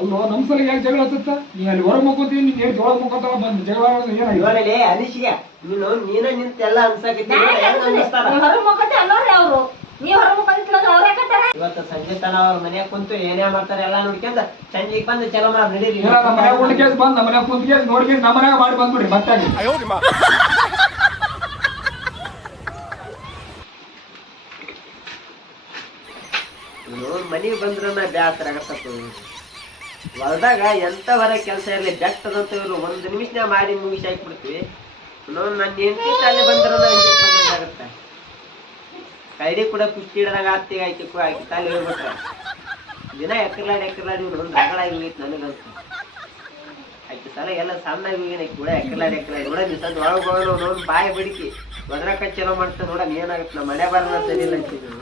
ಅಲ್ಲೋ ನಮ್ ಸಲ ಯಾಕೆ ಜಗಳ ಹತ್ತತ್ತ ನೀ ಅಲ್ಲಿ ಹೊರ ಮುಕ್ಕೋತೀನಿ ನೀನ್ ಏನ್ ಜೋಳ ಮುಕ್ಕೋತಾವ ಬಂದ್ ಜಗಳ ಏನಾಗಿ ಅನಿಸಿಗೆ ನೀನ ನಿಂತ ಎಲ್ಲ ಇವತ್ತು ಸಂಜೆ ತನ ಅವ್ರ ಮನ್ಯಾಗ ಕುಂತು ಏನೇ ಮಾಡ್ತಾರೆ ಎಲ್ಲಾ ನೋಡ್ಕೊಂಡ ಸಂಜೆಗೆ ಬಂದು ಚಲೋ ಮಾಡಿ ನಡೀರಿ ನಮ್ಮ ಮನ್ಯಾಗ ಕುಂತ ಕೇಸ್ ಬಂದ್ ನಮ್ಮ ಮನ್ಯಾಗ ಕುಂತ ಕೇಸ್ ನೋಡ್ಕೊಂಡು ನಮ್ಮ ಮನ್ಯಾಗ ಮಾಡಿ ಬಂದ್ಬಿಡ್ರಿ ಮತ್ತೆ ಮನಿಗೆ ಬಂದ್ರ ಬ್ಯಾಸರ ಆಗತ್ತ ಹೊಲ್ದಾಗ ಎಂತ ಹೊರ ಕೆಲಸ ಇರ್ಲಿ ಬೆಟ್ಟದಂತ ಇವ್ರು ಒಂದ್ ನಿಮಿಷ ಮಾಡಿ ಮುಗಿಸಿ ಹಾಕ್ಬಿಡ್ತೀವಿ ನನ್ನ ಹೆಂಡತಿ ತಾಲೆ ಬಂದ್ರ ಆಗತ್ತ ಕೈಡಿ ಕೂಡ ಕುಸ್ತಿ ಹಿಡ್ದಾಗ ಆರ್ತಿ ಆಯ್ತು ಆಕಿ ತಾಲೆ ಹೋಗ್ಬಿಟ್ರ ದಿನ ಎಕ್ಕರ್ಲಾಡಿ ಇವ್ರು ಒಂದು ರಗಳಾಗಿ ಹೋಗಿತ್ತು ನನಗಂತ ಆಯ್ತು ಸಲ ಎಲ್ಲ ಸಣ್ಣಾಗಿ ಹೋಗಿನ ಕೂಡ ಎಕ್ಕರ್ಲಾಡಿ ನೋಡ ಸದ್ ಒಳಗೆ ಹೋಗೋಣ ನೋಡ್ ಬಾಯಿ ಬಿಡಿಕಿ ಒದ್ರಕ ಚಲೋ ಮಾಡ್ತಾ ನೋಡ ಏನಾಗತ್ತ ನಮ್ಮ ಮನೆ ಬರೋಣ ಸರಿ ಇಲ್ಲ ಅಂತಿದ್ರು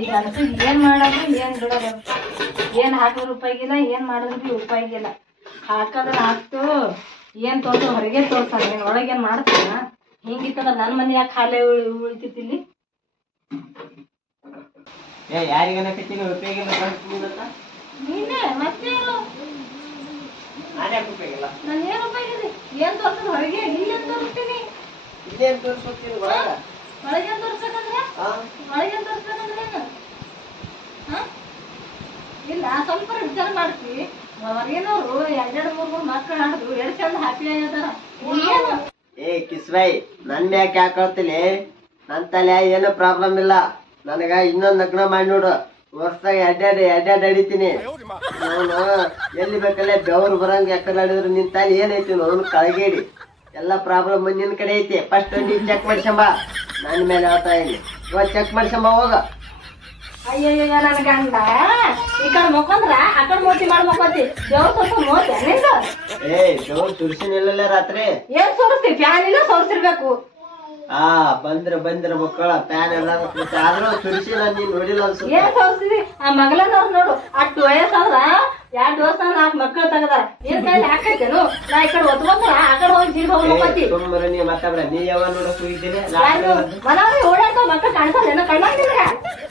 ಈಗ ಅನ್ಸಿ ಏನ್ ಮಾಡೋದು ಏನ್ ಬಿಡೋದು ಏನ್ ಹಾಕಿದ್ರು ಉಪಾಯಿಗಿಲ್ಲ ಏನ್ ಮಾಡಿದ್ರು ಬಿ ಉಪಾಯಿಗಿಲ್ಲ ಹಾಕದ್ರ ಹಾಕ್ತು ಏನ್ ತೋರ್ಸ ಹೊರಗೆ ತೋರ್ಸಾರ ಏನ್ ಒಳಗೇನ್ ಮಾಡ್ತಾನ ಹಿಂಗಿತ್ತಂದ್ರ ನನ್ ಮನೆ ಯಾಕೆ ಖಾಲಿ ಉಳಿತಿತ್ತಿಲ್ಲಿ ಯಾರಿಗೇನಕತ್ತೀನಿ ಉಪಯೋಗಿಲ್ಲ ನೀನೇ ಮತ್ತೆ ನಾನೇ ಉಪಯೋಗಿಲ್ಲ ನನ್ ಏನ್ ಉಪಯೋಗಿಲ್ಲ ಏನ್ ತೋರ್ಸದ್ ಹೊರಗೆ ಇಲ್ಲೇನ್ ತೋರಿಸ್ತೀನಿ ಇಲ್ಲೇನ್ ತೋರ್ಸ್ಕೊತೀನಿ ಒಳಗೇನ್ ತೋರ್ಸಕಂದ್ರೆ ಒಳಗೇನ್ ತೋರ್ಸಕಂದ್ರೆ ಏನು ಇಲ್ಲ ಸ್ವಲ್ಪ ವಿಚಾರ ಮಾಡ್ತೀವಿ ಹೊರಗಿನವ್ರು ಎರಡೆರಡು ಮೂರ್ ಮಕ್ಳು ಆಡಿದ್ರು ಎರಡು ಚಂದ ಹ್ಯಾಪಿ ಆಗಿದಾರ ಏ ಕಿಸ್ಬಾಯಿ ನನ್ ಮ್ಯಾಕ್ ಯಾಕಳ್ತಿಲಿ ನನ್ ತಲೆ ಏನು ಪ್ರಾಬ್ಲಮ್ ಇಲ್ಲ ನನಗ ಇನ್ನೊಂದ್ ಲಗ್ನ ಮಾಡಿ ನೋಡು ವರ್ಷದಾಗ ಎಡ್ಡಾಡ್ ಅಡಿತೀನಿ ನಾನು ಎಲ್ಲಿ ಬೇಕಲ್ಲೇ ಬೆವರು ಬರಂಗ ಯಾಕಲಾಡಿದ್ರು ನಿನ್ ತಲೆ ಏನೈತಿ ಅವನು ಕಳಗೇಡಿ ಎಲ್ಲಾ ಪ್ರಾಬ್ಲಮ್ ನಿನ್ ಕಡೆ ಐತಿ ಫಸ್ಟ್ ನೀನ್ ಚೆಕ್ ಮಾಡ್ಸಂಬ ನನ್ ಮೇಲೆ ಹೇಳ್ತಾ ಇದೀನಿ ಇವಾಗ ಚೆಕ್ ಮಾಡ್ಸಂಬ ಹೋಗ ಅಯ್ಯಯ್ಯ ನನ್ ಗಂಡ ಈ ಕಡೆ ಮಕ್ಕೊಂದ್ರ ಆ ಕಡೆ ಮೋತಿ ಮಾಡಿ ಮಕ್ಕೋತಿ ದೇವ್ರ ಸ್ವಲ್ಪ ಮೋತಿ ನಿಂದ ದೇವ್ರ ತುರ್ಸಿನಿಲ್ಲ ರಾತ್ರಿ ಏನ್ ಸೋರಿಸ್ತಿ ಫ್ಯಾನ್ ಇಲ್ಲ ಸೋರ್ಸಿರ್ಬೇಕು ಬಂದ್ರ ಮಕ್ಕಳ ಪ್ಯಾನ್ ಎಲ್ಲ ಆದ್ರೂ ತುರ್ಸಿ ನಾನ್ ನೀನ್ ನೋಡಿಲ್ಲ ಅನ್ಸುತ್ತೆ ಏನ್ ಸೋರ್ಸ್ತಿದಿ ಆ ಮಗಳನವ್ರು ನೋಡು ಅಷ್ಟು ವಯಸ್ಸಾದ್ರ 2 ವರ್ಷ 4 ಮಕ್ಕಳು ತಗದಾರ ಏನ್ ಕೈ ಹಾಕೈತೇನು ನಾ ಈ ಕಡೆ ಒತ್ಕೊಂಡ್ರ ಆ ಕಡೆ ಹೋಗಿ ಜೀರ್ ಹೋಗಿ ಮಕ್ಕೋತಿ ಸುಮ್ಮನೆ ನೀ ಮಾತಾಡ ನೀ ಯಾವ ನೋಡಕ್ ಹೋಗಿದ್ದೀನಿ ಮನವ್ರಿ ಓಡಾಡ್ತಾವ ಮಕ್ಕಳು ಕಾಣಿಸಲ್ಲೇನೋ ಕಣ್ಣಾಗಿದ್ರ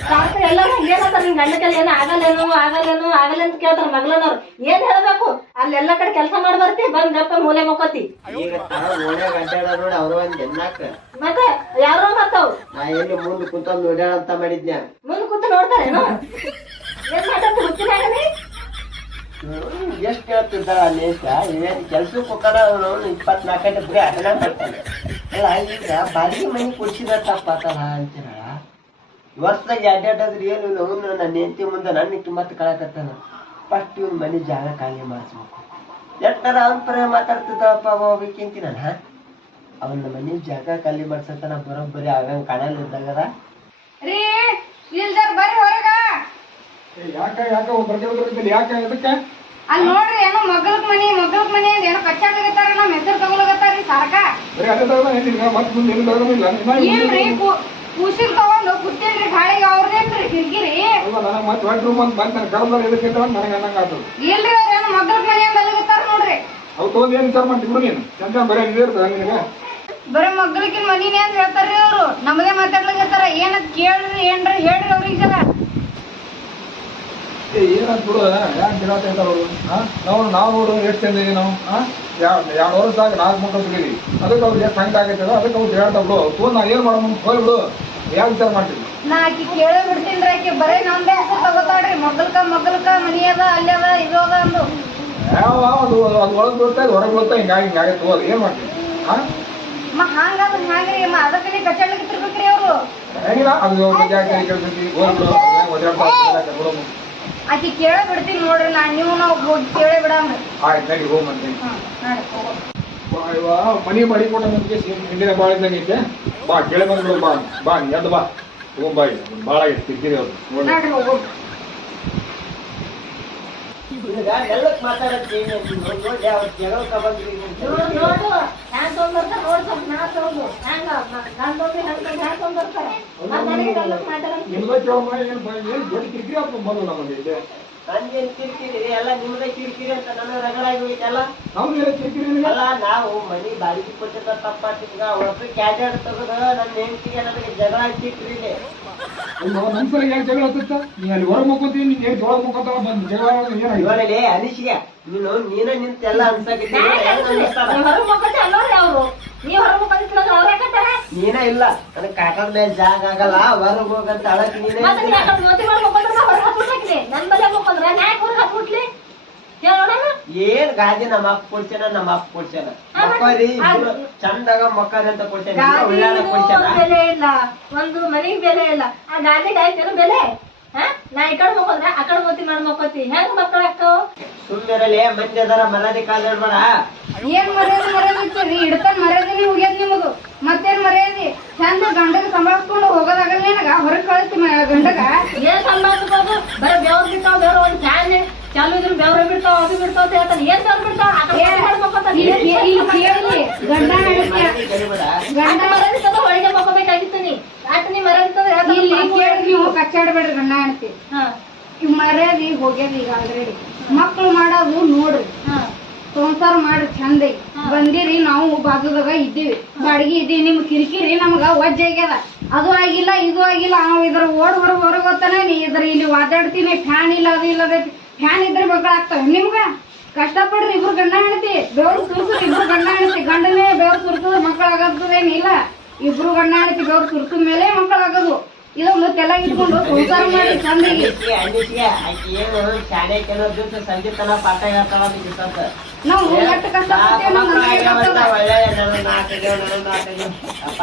ಕಾಣ್ತಾ ಎಲ್ಲರೂ ಏನಂತ ನಿನ್ ಗಂಡಕಲ್ಲಿ ಏನೋ ಆಗಲ್ಲೇನು ಅಂತ ಕೇಳ್ತಾರ ಮಗಳನವ್ರು ಏನ್ ಹೇಳ್ಬೇಕು ಅಲ್ಲೆಲ್ಲ ಕಡೆ ಕೆಲಸ ಮಾಡಿ ಬರ್ತಿ ಬಂದ್ ಗಪ್ಪ ಮೂಲೆ ಮಕ್ಕೋತಿ ಈಗ ಓಣ್ಯಾಗ ಅಡ್ಡಾಡ ನೋಡಿ ಅವ್ರ ಒಂದ್ ಎನ್ನಾಕ ಮತ್ತೆ ಯಾರೋ ಬರ್ತಾವ್ ನಾ ಎಲ್ಲಿ ಮುಂದ್ ಕುಂತಂದ್ ನೋಡ್ಯಾಳ ಅಂತ ಮಾಡಿದ್ನ್ಯಾ ಮುಂದ್ ಕೂತು ನೋಡ್ತಾರೇನು ಏನ್ ಮಾತಾಡ್ತಿ ಗೊತ್ತಿಲ್ಲ ಎಷ್ಟ್ ಹೇಳ್ತಿದ್ದ ನೇಷ ಇವೇನ್ ಕೆಲ್ಸಕ್ಕೆ ಹೋಗ್ತಾರ 24 ಗಂಟೆ ಬರೀ ಅದನ್ನ ಮಾಡ್ತಾನೆ ಅಲ್ಲ ಈಗ ಬಾಡಿಗೆ ಮನೆ ಕೊಡ್ಸಿದ ತಪ್ಪಾತಲ್ಲ ಅಂತೀರ ವರ್ಷದಾಗ ಅಡ್ಡಾಡೋದ್ರಿ ಏನು ಅವನು ನನ್ನ ಹೆಂಡತಿ ಮುಂದೆ ನನ್ನ ಕಿಮ್ಮತ್ ಕಳಕತ್ತಾನ ಫಸ್ಟ್ ಇವ್ನ ಮನೆ ಜಾಗ ಖಾಲಿ ಮಾಡಿಸ್ಬೇಕು ಎಷ್ಟಾರ ಅವನ್ ಪರ ಮಾತಾಡ್ತಿದ್ದಪ್ಪ ಹೋಗ್ಬೇಕಂತಿ ನಾನು ಅವನ ಮನೆ ಜಾಗ ಖಾಲಿ ಮಾಡ್ಸತ್ತಾನ ಬರೋಬ್ಬರಿ ಆಗಂಗ್ ಕಾಣಲ್ಲ ಇದ್ದಾಗ ರೀ ಇಲ್ದಾರ ಬರ್ರಿ ಹೊರಗ ಯಾಕೆ ಅದಕ್ಕೆ ಅಲ್ಲಿ ನೋಡ್ರಿ ಏನೋ ಮಗಲ್ಕ್ ಮನಿ ಅಂತ ಏನೋ ಕಚ್ಚಾಡಗತ್ತಾರ ನಮ್ಮ ಹೆಸರು ತಗೊಳಗತ್ತಾರ್ರಿ ಸಾರಕ ಏನ್ರಿ ಕೂಸಿಗ್ ತಗೊಂಡು ಕೂತೇನ್ರಿ ಗಾಳಿಗೆ ಅವ್ರದೇನ್ರಿ ಕಿರಿಕಿರಿ ಇಲ್ರಿ ಅವ್ರೇನೋ ಮಗಲ್ಕ್ ಮನಿ ಅಂತ ಅಲ್ಲಗತ್ತಾರ ನೋಡ್ರಿ ಬರೀ ಮಗಲ್ಕಿನ ಮನಿನೇ ಅಂತ ಹೇಳ್ತಾರ್ರಿ ಅವ್ರು ನಮ್ಮದೇ ಮಾತಾಡ್ಲಗತ್ತಾರ ಏನಂತ ಕೇಳ್ರಿ ಏನ್ರಿ ಹೇಳ್ರಿ ಅವ್ರಿಗೆ ಜರ ಏನಂತ ಬಿಡು ಯಾಕೆ ಗಿಡಾತ ಅವರು ನಾವು ನೋಡು ಎಷ್ಟು ಚಂದ ಇದೀವಿ ನಾವು 2 ವರ್ಷದಾಗ 4 ಮಕ್ಕಳು ಬಿಟ್ಟಿವಿ ಅದಕ್ಕೆ ಅವ್ರು ಎಷ್ಟು ಹಂಗೆ ಆಗೈತದ ಅದಕ್ಕೆ ಅವ್ರು ಹೇಳ್ತಾ ಬಿಡು ತೋನ್ ನಾ ಏನ್ ಮಾಡೋಣ ಹೋಗ್ಬಿಡು ಯಾಕೆ ವಿಚಾರ ಮಾಡ್ತೀವಿ ನಾ ಆಕಿ ಕೇಳೇ ಬಿಡ್ತೀನ್ರಿ ಆಕಿ ಬರೀ ನಮ್ದೇ ತಗೋತಾಳ್ರಿ ಮಗಲ್ಕ ಮನಿ ಅದ ಅಲ್ಲಿ ಅದ ಇದು ಅದ ಅಂದು ಅದು ಒಳಗೆ ಬೀಳ್ತಾ ಇದು ಹೊರಗೆ ಬೀಳ್ತಾ ಹಿಂಗಾಗೈತೆ ಹೋದ್ ಏನ್ ಮಾಡ್ತೀವಿ ಹಂಗಾದ್ರೆ ಹ್ಯಾಂಗ್ರಿ ಅದಕ್ಕೆ ಕಚ್ಚಾಡ್ಲಿಕ್ಕೆ ಅವ್ರು ಹೆಂಗಿಲ್ಲ ಅದು ಕೇಳ್ತೈತಿ ಹೋಗ್ಬಿಡು ಆಕಿ ಕೇಳೇ ಬಿಡ್ತೀನಿ ನೋಡ್ರಿ ನಾವು ಹೋಗಿ ಕೇಳೇ ಬಿಡಮ್ರಿ ಆಯ್ತು ನಡಿ ಹೋಗ್ಬಂದಿ ಮನಿ ಮಾಡಿ ಕೊಟ್ಟ ನಮಗೆ ಹಿಂದಿನ ಭಾಳ ಇದ್ದಂಗೈತೆ ಬಾ ಕೇಳಿ ಬಂದ್ಬಿಡು ಬಾ ಎದ್ದು ಬಾ ತಗೊಂಬಾ ಭಾಳ ಆಗೈತೆ ಕಿರಿಕಿರಿ ಅವ್ರು ನೋಡಿ ಮಾತಾಡತ್ತೀನಿ ನನ್ಗೇನ್ ಕಿರಿಕಿರಿ ಎಲ್ಲ ನಿಮ್ದೇ ಕಿರಿಕಿರಿ ಅಂತ ನನ್ನ ರಗಡಾಗಿ ಹೋಯ್ತಲ್ಲ ಅಲ್ಲ ನಾವು ಮನಿ ಬಾಡಿಗೆ ಕೊಟ್ಟಿದ್ದ ತಪ್ಪಾತಿದ್ಗ ಒಬ್ಬರು ಕ್ಯಾಜಾಡ್ ತೆಗೆದು ನನ್ನ ಹೆಂಡತಿಗೆ ನನಗೆ ಜಗಳ ಕಿರಿಕಿರಿ ಅಯ್ಯೋ ನಮ್ ಸಲ ಯಾಕೆ ಜಗಳ ಹತ್ತತ್ತ ನೀ ಅಲ್ಲಿ ಹೊರ ಮುಕ್ಕೋತೀನಿ ನೀನ್ ಏನ್ ಜೋಳ ಮುಕ್ಕೋತಾವ ಬಂದ್ ಜಗಳ ಏನಾಗಿ ಇವಳಲ್ಲಿ ಅನಿಸಿಕೆ ನೀನ ನಿಂತೆಲ್ಲ ಅನ್ಸಾಕಿದ್ದೆ ಹೊರ ಮುಖತೆ ಅನ್ನೋರು ಅವ್ರು ನೀವ್ ಹೊರ ಮುಖತಿಲ್ಲ ಅವ್ರ ಯಾಕಂತಾರೆ ನೀನ ಇಲ್ಲ ನನಗ್ ಕಾಕದ ಮೇಲೆ ಜಾಗ ಆಗಲ್ಲ ಹೊರಗ್ ಹೋಗಂತ ಅಳಕ್ ನೀನೇ ಮತ್ತೆ ನೀ ಯಾಕಂದ್ರೆ ಮೋತಿ ಮಾಡಿ ಮುಖಂದ್ರೆ ಹೊರಗೆ ಹಾಕ್ಬಿಟ್ಟಾಕಿದೆ ನನ್ ಬಲೆ ಮುಖಂದ್ರೆ ನಾ ಯಾಕೆ ಹೊರಗೆ ಹಾಕ್ಬಿಟ್ಲಿ ಹೇಳೋಣ ಏನ್ ಗಾದಿ ನಮ್ಮ ಅಪ್ಪ ಕೊಡ್ಸೇನ ನಮ್ಮ ಅಪ್ಪ ಕೊಡ್ಸೇನ ಮಕ್ಕರಿ ಚಂದಾಗ ಮಕ್ಕರಿ ಅಂತ ಕೊಡ್ಸೇನ ಒಳ್ಳೆ ಕೊಡ್ಸೇನ ಬೆಲೆ ಇಲ್ಲ ಒಂದು ಮನೆಗ್ ಬೆಲೆ ಇಲ್ಲ ಆ ಗಾದಿಗೆ ಆಯ್ತೇನು ಬೆಲೆ ನಾ ಈ ಕಡೆ ಮುಖಂದ್ರೆ ಆ ಕಡೆ ಮೋತಿ ಮಾಡಿ ಮುಖತಿ ಹೆಂಗ್ ಮಕ್ಕಳು ಆಗ್ತಾವ ಸುಮ್ಮನೆ ಮಂದಿ ಅದರ ಮರ್ಯಾದೆ ಕಾಲ್ ಹೇಳ್ಬೇಡ ಏನ್ ಮರ್ಯಾದೆ ಇಡ್ತಾನ ಮರ್ಯಾದೆ ಹೋಗ್ಯದ ನಿಮದು ಮತ್ತೇನ್ ಮರ್ಯಾದೆ ಚಂದ ಗಂಡಗ ಸಂಭಾಳಿಸ್ಕೊಂಡು ಹೋಗೋದಾಗಲ್ಲ ನಿನಗ ಹೊರಗ್ ಕಳಿಸ್ತಿ ಗಂಡಗ ಏನ್ ಸಂಭಾಳಿಸ್ಬೋದು ಬರೀ ಬೆವ್ರು ಬಿಡ್ತಾವ ಬೆವ್ರು ಒಂದು ಫ್ಯಾನ್ ಚಾಲು ಇದ್ರು ಬೆವ್ರ ಬಿಡ್ತಾವ ಅದು ಬಿಡ್ತಾವ ಅಂತ ಹೇಳ್ತಾನೆ ಏನ್ ಬೆವ್ರು ಬಿಡ್ತಾವ ಇಲ್ಲಿ ಕೇಳಿ ಗಂಡ ಹೇಳ್ತೀಯ ಗಂಡ ಮರದಿತ್ತದ ಹೊಳಿಗೆ ಮಕ್ಕೋಬೇಕಾಗಿತ್ತು ನೀ ಆಟ ನೀ ಮರದಿತ್ತದ ಇಲ್ಲಿ ಕೇಳಿ ನೀವು ಕಚ್ಚಾಡ್ಬೇಡ್ರಿ ಗಂಡ ಹೇಳ್ತಿ ಈ ಮರ್ಯಾದೆ ಹೋಗ್ಯದ ಈಗ ಆಲ್ರೆಡಿ ಮಕ್ಳು ಮಾಡೋದು ನೋಡ್ರಿ ಸಂಸಾರ ಮಾಡ್ರಿ ಚಂದ ಬಂದಿರಿ ನಾವು ಬಾಜುದಾಗ ಇದ್ದೀವಿ ಬಾಡಿಗೆ ಇದ್ದೀವಿ ನಿಮ್ ಕಿರಿಕಿರಿ ನಮ್ಗ ವಜ್ಜೆ ಆಗ್ಯದ ಅದು ಆಗಿಲ್ಲ ಇದು ಆಗಿಲ್ಲ ನಾವು ಇದ್ರ ಹೊರಗೆ ಹೋಗ್ತಾನೆ ನೀ ಇದ್ರ ಇಲ್ಲಿ ವಾದಾಡ್ತೀನಿ ಫ್ಯಾನ್ ಇಲ್ಲ ಅದು ಇಲ್ಲ ಫ್ಯಾನ್ ಇದ್ರೆ ಮಕ್ಕಳು ಆಗ್ತವೆ ನಿಮ್ಗ ಕಷ್ಟಪಡ್ರಿ ಇಬ್ರು ಗಂಡ ಹೆಣ್ತಿ ಬೆವ್ರು ಸುರ್ಸು ಇಬ್ರು ಗಂಡ ಹೆಣ್ತಿ ಗಂಡನೇ ಬೆವ್ರು ಸುರ್ಸದ ಮಕ್ಕಳು ಆಗದೇನಿಲ್ಲ ಇಬ್ರು ಗಂಡ ಹೆಣ್ತಿ ಬೆವ್ರು ಸುರ್ಸದ ಮೇಲೆ ಮಕ್ಕಳು ಆಗೋದು ಇದೊಂದು ತೆಲ ಇಟ್ಕೊಂಡು ಸಂಸಾರ ಮಾಡಿ ಚಂದಿಗೆ ಆಕಿ ಏನು ಶಾಲೆ ಕೆಲವು ದಿವಸ ಸಂಜೆ ತನ ಪಾಠ ಹೇಳ್ತಾಳ ನಾವು ಎಷ್ಟು ಕಷ್ಟಪಡ್ತೇವೆ ಒಳ್ಳೆ ಅಪ್ಪ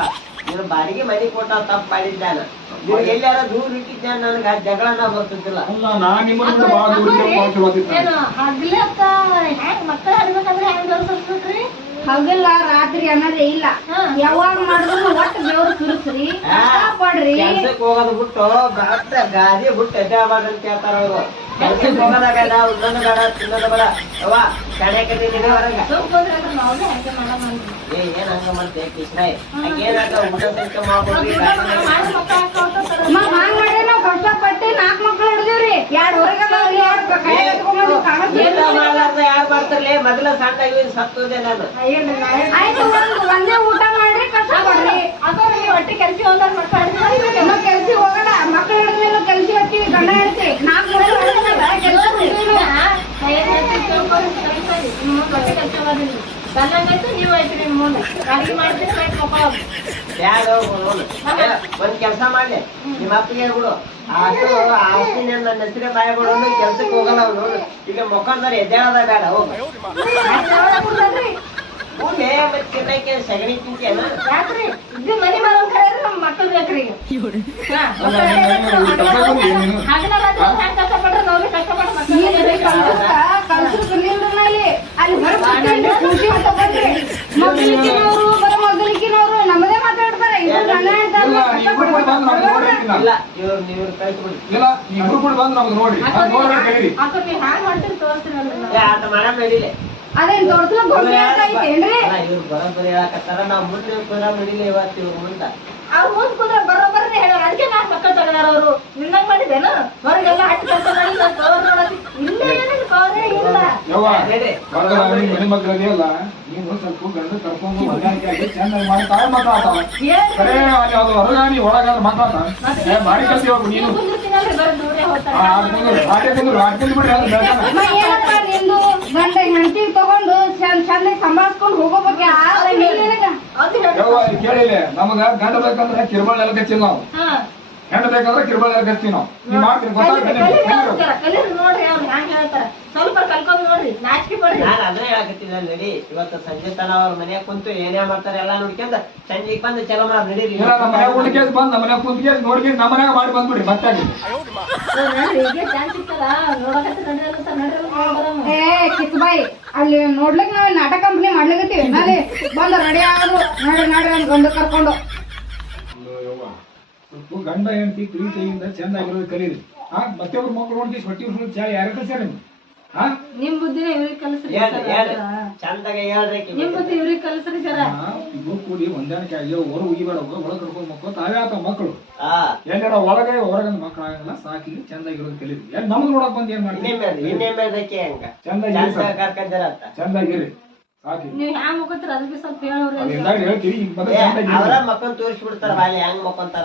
ನೀನು ಬಾಡಿಗೆ ಮನೆ ಕೊಟ್ಟ ತಪ್ಪು ಮಾಡಿದ್ದಾನ ನೀವು ಎಲ್ಲಾರ ದೂರ ಇಟ್ಟಿದ್ದ ನನಗೆ ಆ ಜಗಳನ ಬರ್ತಿದ್ದಿಲ್ಲ ಅಲ್ಲ ನಾನ್ ನಿಮ್ಮನ್ನ ಬಹಳ ದೂರ ಏನು ಹಗ್ಲಕ್ಕ ಹೆಂಗ್ ಮಕ್ಕಳು ಆಡ್ಬೇಕಂದ್ರೆ ಹೆಂಗ್ ಬೆವ್ರು ಹಗಲ್ಲ ರಾತ್ರಿ ಅನ್ನೋದೇ ಇಲ್ಲ ಯಾವಾಗ ಮಾಡಿದ್ರು ಒಟ್ಟು ಬೆವ್ರು ಸುರಿಸ್ರಿ ಕಷ್ಟಪಡ್ರಿ ಕೆಲ್ಸಕ್ಕೆ ಹೋಗೋದು ಬಿಟ್ಟು ಗಾದಿ ಬಿಟ್ಟು ಎದೆ ಆಗ್ಬಾರ್ದು ಅಂತ ಹೇಳ್ತಾರ ಅವರು ಕೆಲ್ಸಕ್ಕೆ ಹೋಗೋದ ಬೇಡ ಉಣ್ಣೋದು ಬೇಡ ತಿನ್ನೋದು ಬೇಡ ಯವ್ವ ಕಡೆ ನಿನ್ನ ಹೊರಗ ಏನ್ ಹಂಗ ಮಾಡ್ತೆ ಕೃಷ್ಣ ಏನಾಗ ಊಟ ಸಂಖ್ಯೆ ಮಾಡ್ಕೊಡ್ರಿ ಹಾಂಗ್ ಮಾಡಿ ನಾವು ಕಷ್ಟಪಟ್ಟು 4 ಮಕ್ಳು ಹಿಡಿದಿವ್ರಿ 2 ಹೊರಗೆ ಯಾರು ಮಾಡ್ತಾರಲ್ಲ ಮೊದಲ ಸಣ್ಣ ಸತ್ತೋದೆ ನಾನು ಆಯ್ತು ಒಂದೇ ಊಟ ಮಾಡ್ರಿ ಕಷ್ಟಪಡ್ರಿ ಒಟ್ಟಿ ಕೆಲ್ಸ ಹೋದಾಗ ಮಕ್ಕಳು ಕೆಲ್ಸಿ ಹೋಗಲ್ಲ ಮಕ್ಳು ಹಿಡಿದ್ಮೇಲೆ ಕೆಲ್ಸಿ ಹೋಗ್ತೀವಿ ಗಂಡ ಹೇಳ್ತಿ 4 ಗಲ್ಲಂಗಾಯ್ತು ನೀವು ಆಯ್ತು ನಿಮ್ ಮುಂದೆ ಅಡಿಗೆ ಮಾಡ್ತೀನಿ ಮಕ್ಕಳು ಒಂದ್ ಕೆಲ್ಸ ಮಾಡ್ಲಿ ನಿಮ್ಮ ಅಪ್ಪಿಗೆ ಹೇಳ್ಬಿಡು ಆಸ್ತಿ ನನ್ನ ಹೆಸರೇ ಬಾಯ ಬಿಡೋನು ಕೆಲ್ಸಕ್ಕೆ ಹೋಗಲ್ಲ ಅವನು ಈಗ ಮೊಕ್ಕಂದ್ರೆ ಎದ್ದೇಳದ ಬೇಡ ಹೋಗ ಹೂಲೆ ಮತ್ತೆ ಚಿನ್ನಕ್ಕೆ ಸಗಣಿ ತಿಂತೇನ ಯಾಕ್ರಿ ಇದು ಮನೆ ಮಾಡೋ ಕಡೆ ನಮ್ಮ ಮಕ್ಕಳು ಬೇಕ್ರಿ ಹಗಲ ರಾತ್ರಿ ಹ್ಯಾಂಗ ಕಷ್ಟಪಡ್ರೆ ನಾವು ಕಷ್ಟಪಟ್ಟು ಅಲ್ಲಿ ಮೊದಲಿಕ್ಕಿನವ್ರು ನಮ್ಮದೇ ಮಾತಾಡ್ತಾರೆ ಇಲ್ಲ ಇವ್ರು ಕಳ್ಸ್ಬಿಡಿ ಇಲ್ಲ ಇಬ್ರು ಕೂಡ ಬಂದು ನಮ್ಗೆ ನೋಡಿ ಕೇಳಿ ಅಕ್ಕ ನೀವು ಹ್ಯಾಂಗ ಮಾಡ್ತೀರಿ ತೋರಿಸ್ತೀರಲ್ಲ ಆಟ ಮಾಡ ನಡಿಲೆ ಅದೇನ್ ತೋರ್ಸ್ಲಕ್ ಐತೇನ್ರಿ ಇವ್ರು ಬರೋಬ್ಬರಿ ಹೇಳಕತ್ತಾರ ನಾವ್ ಮುಂದೆ ನಡಿಲೆ ಇವತ್ತು ಇವ್ರು ಮುಂದ ಅವ್ರು ಮುಂದ್ ಕೂತ್ರೆ ಬರೋಬ್ಬರನೇ ಹೇಳೋರು ಅದಕ್ಕೆ 4 ಮಕ್ಕಳು ತಗೊಂಡಾರ ಅವರು ನಿನ್ನಂಗ್ ಮಾಡಿದ್ದೇನು ಹೊರಗೆಲ್ಲ ಹಟ್ಟಿ ಕೆಲಸ ಮಾಡಿ ಕವರ್ ನೋಡೋದು ಇಲ್ಲೇ ಏನೇನು ಕವರೇ ಇಲ್ಲ ಮನೆ ಮಕ್ಕಳಿಗೆ ಅಲ್ಲ ನೀನು ಸ್ವಲ್ಪ ಗಂಡ ಕರ್ಕೊಂಡು ಹೊಂದಾಣಿಕೆ ಆಗಿ ಚೆನ್ನಾಗಿ ಮಾಡಿ ತಾಯಿ ಮಾತಾಡ್ತಾವ ಕರೆ ಅಲ್ಲಿ ಅದು ಹೊರಗಾನಿ ಒಳಗಾದ್ರೆ ಮಾತಾಡ್ತಾವ ಬಾರಿ ಕಲ್ತಿ ಹೋಗು ನೀನು ಆಡ್ಕೊಂಡು ಬಿಡ್ರಿ ಅದು ಬೆಳ್ತಾನ ನಿಂದು ಗಂಡ ಹೆಂಡತಿ ತಗೊಂಡು ಚಂದ ಸಂಭಾಳಿಸ್ಕೊಂಡು ಹೋಗೋಬಗ್ಗೆ ಕೇಳಿಲ್ಲ ನಮಗ ಗಂಡ ಬೇಕಂದ್ರೆ ಕಿರ್ಬಾಳ್ ಎಲ್ಲ ಕಚ್ಚಿಲ್ಲ ನಾವು ಹೆಣ್ಣು ಬೇಕಂದ್ರೆ ಕಿರ್ಬಾಳ್ ಎಲ್ಲ ಕಚ್ತೀವಿ ನಾವು ನೀವು ಮಾಡ್ತೀರಿ ಕಲೀರಿ ನೋಡ್ರಿ ಅವ್ರು ಹ್ಯಾಂಗ ಹೇಳ್ತಾರ ಸ್ವಲ್ಪ ಕಲ್ಕೊಂಡ್ ನೋಡ್ರಿ ನಾಚಿಕೆ ಪಡ್ರಿ ನಾನು ಅದನ್ನ ಹೇಳಕತ್ತಿದ್ದೆ ನಡಿ ಇವತ್ತು ಸಂಜೆ ತನ ಅವ್ರ ಮನ್ಯಾಗ ಕುಂತು ಏನೇ ಮಾಡ್ತಾರೆ ಎಲ್ಲಾ ನೋಡ್ಕೊಂಡ ಸಂಜೆಗೆ ಬಂದು ಚಲೋ ಮಾಡಿ ನಡೀರಿ ನಮ್ಮ ಮನ್ಯಾಗ ಊಟ ಕೇಸ್ ಬಂದ್ ನಮ್ಮ ಮನ್ಯಾಗ ಕುಂತ ಕೇಸ್ ನೋಡಿ ನಮ್ಮ ಮನ್ಯಾಗ ಮಾಡಿ ಬಂದ್ಬಿಡಿ ಮತ್ತೆ ಈಗ ಚಾನ್ಸ್ ಸಿಗ್ತದ ನೋಡಕತ್ತ ನಡ್ರಿ ಏ ಕಿಸ್ಬಾಯಿ ಅಲ್ಲಿ ನೋಡ್ಲಿಕ್ ನಾವ್ ನಾಟಕ ಕಂಪ್ನಿ ಮಾಡ್ಲಿಕತ್ತೀವಿ ನಲ್ಲಿ ಬಂದ ರೆಡಿ ಆಗೋದು ನೋಡ್ರಿ ಗಂಡು ಕರ್ಕೊಂಡು ಸ್ವಲ್ಪ ಗಂಡ ಹೆಂಡತಿ ಪ್ರೀತಿಯಿಂದ ಚಂದಾಗಿರೋದು ಕಲೀರಿ ಮತ್ತೊಬ್ರು ಮಕ್ಕಳು ನೋಡಿ ಹೊಟ್ಟಿ ಚಾ ಯಾರ ಕಲ್ಸ್ಯಾರ ನಿಮ್ಗೆ ನಿಮ್ ಬುದ್ಧಿನ ಇವ್ರಿಗೆ ಕಲಿಸ್ರಿ ಚಂದಾಗ ಹೇಳ್ರಿ ನಿಮ್ ಬುದ್ಧಿ ಇವ್ರಿಗೆ ಕಲಿಸ್ರಿ ಸರ ಇಬ್ರು ಕೂಡಿ ಹೊಂದಾಣಿಕೆ ಆಗಿ ಹೊರ ಉಗಿಬೇಡ ಒಳಗೆ ಕರ್ಕೊಂಡು ಮಕ್ಕಳು ತಾವೇ ಆತ ಮಕ್ಕಳು ಹಾ ಎಲ್ಲಾರ ಒಳಗೆ ಹೊರಗಂದ ಮಕ್ಕಳು ಆಗಲ್ಲ ಸಾಕಿ ಚಂದಾಗಿರೋದು ಕಲೀರಿ ಏನ್ ನಮ್ಗೆ ನೋಡಕ್ ಬಂದ್ ಏನ್ ಮಾಡ್ತೀವಿ ಇನ್ನೇಮೇದಕ್ಕೆ ಹಂಗ ಚಂದಾಗಿ ಕರ್ಕೊಂಡ್ಯಾರತ್ತ ಚಂದಾಗಿರಿ ಸಾಕಿ ನೀವ್ ಹ್ಯಾಂಗ ಮುಖತ್ರ ಅದಕ್ಕೆ ಸ್ವಲ್ಪ ಹೇಳೋರಿ ಅವೆಲ್ಲ ಹೇಳ್ತೀವಿ ಈಗ ಅವರ ಮಕ್ಕಳು ತೋರಿಸ್ಬಿಡ್ತಾರ ಬಾಲಿ ಹೆಂಗ್ ಮಕ್ಕೊಂತಾರ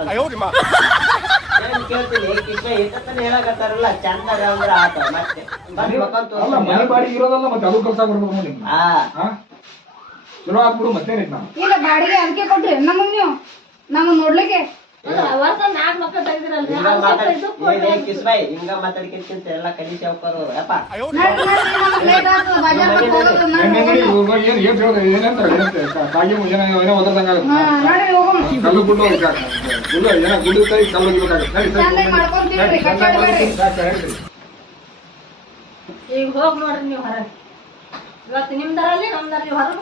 ನಾನ್ ಕೇಳ್ತೀನಿ ಕಿಶ್ಮ ಎಷ್ಟೊತ್ತನ ಹೇಳಕತ್ತಾರಲ್ಲ ಚಂದಾಗ ಅಂದ್ರ ಆತ ಮತ್ತೆ ಬಂದ್ ಮಕ್ಕಂತ ಅಲ್ಲ ಮನೆ ಬಾಡಿಗೆ ಇರೋದಲ್ಲ ಮತ್ತೆ ಅದು ಕಲ್ಸಾಕ್ ಬರ್ಬೇಕು ನೋಡಿ ಹಾ ಚಲೋ ಆಗ್ಬಿಡು ಮತ್ತೇನೈತಿ ನಾವು ಇಲ್ಲ ಬಾಡಿಗೆ ಅದಕ್ಕೆ ಕೊಟ್ರಿ ನಮಗ್ ನೀವು ನಮ್ಮ ನೋಡ್ಲಿಕ್ಕೆ ವರ್ಷ 4 ಮಕ್ಕಳು ತೆಗ್ದಿರಲ್ರಿ ಹಿಂಗ ಮಾತಾಡಿ ಕಿಸ್ಬಾಯಿ ಹಿಂಗ ಮಾತಾಡ್ಕಿಂತ ಎಲ್ಲ ಕಲಿಸಿ ಹೋಗ್ತಾರ ಯಪ್ಪ ನಡ್ರಿ ನಡ್ರಿ ನಮಗ್ ಲೇಟ್ ಆಗ್ತದ ಬಾಜಾರ್ ತನಕ ಹೋಗೋದು ನಡ್ರಿ ಏನ್ ಹೇಳ್ತಾರೆ ಏನಂತಾರೆ ಕಾಗಿ ಏನೋ ಓದಂಗ ಹಾ ನಡ್ರಿ ಹೋಗಮ್ಮ ಕಲ್ಲು ಗುಡ್ಡು ಗುಡ್ಡು ಏನೋ ಗುಡ್ಡು ಕೈ ಕಲ್ಲು ಹೋಗ್ಬೇಕಾಗುತ್ತೆ ಚಂದಾಗಿ ಮಾಡ್ಕೊಂತೀವ್ರಿ ಕಚ್ಚಾಡ್ಬೇಡ್ರಿ ಈಗ ಹೋಗ್ ನೋಡ್ರಿ ನೀವು ಹೊರಗೆ ಇವತ್ತು ನಿಮ್ದರಲ್ಲಿ ನಮ್ದಲ್ಲಿ ಹೊರಗೆ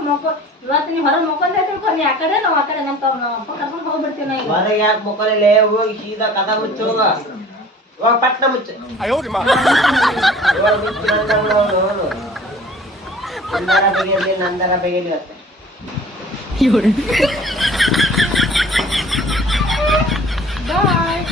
ಇವತ್ತು ನೀವು ಹೊರಗೆ ಮಕ್ಕೊಂದೇ ತಿಳ್ಕೊ ನೀ ಆ ಕಡೆ ನಾವು ಆ ಕಡೆ ನಮ್ಮ ಅಪ್ಪ ಕರ್ಕೊಂಡು ಹೋಗ್ಬಿಡ್ತೀವಿ ನಾ ಈಗ ಹೊರಗೆ ಯಾಕೆ ಮಕ್ಕಳಲ್ಲೇ ಹೋಗಿ ಸೀದಾ ಕದ ಮುಚ್ಚು ಹೋಗ ಇವಾಗ ಪಟ್ನ ಮುಚ್ಚು ಇವಾಗ ಮುಚ್ಚು ನಂದರ ಬಗೆಯಲ್ಲಿ ನಂದರ ಬಗೆಯಲ್ಲಿ ಅತ್ತೆ ಬಾಯ್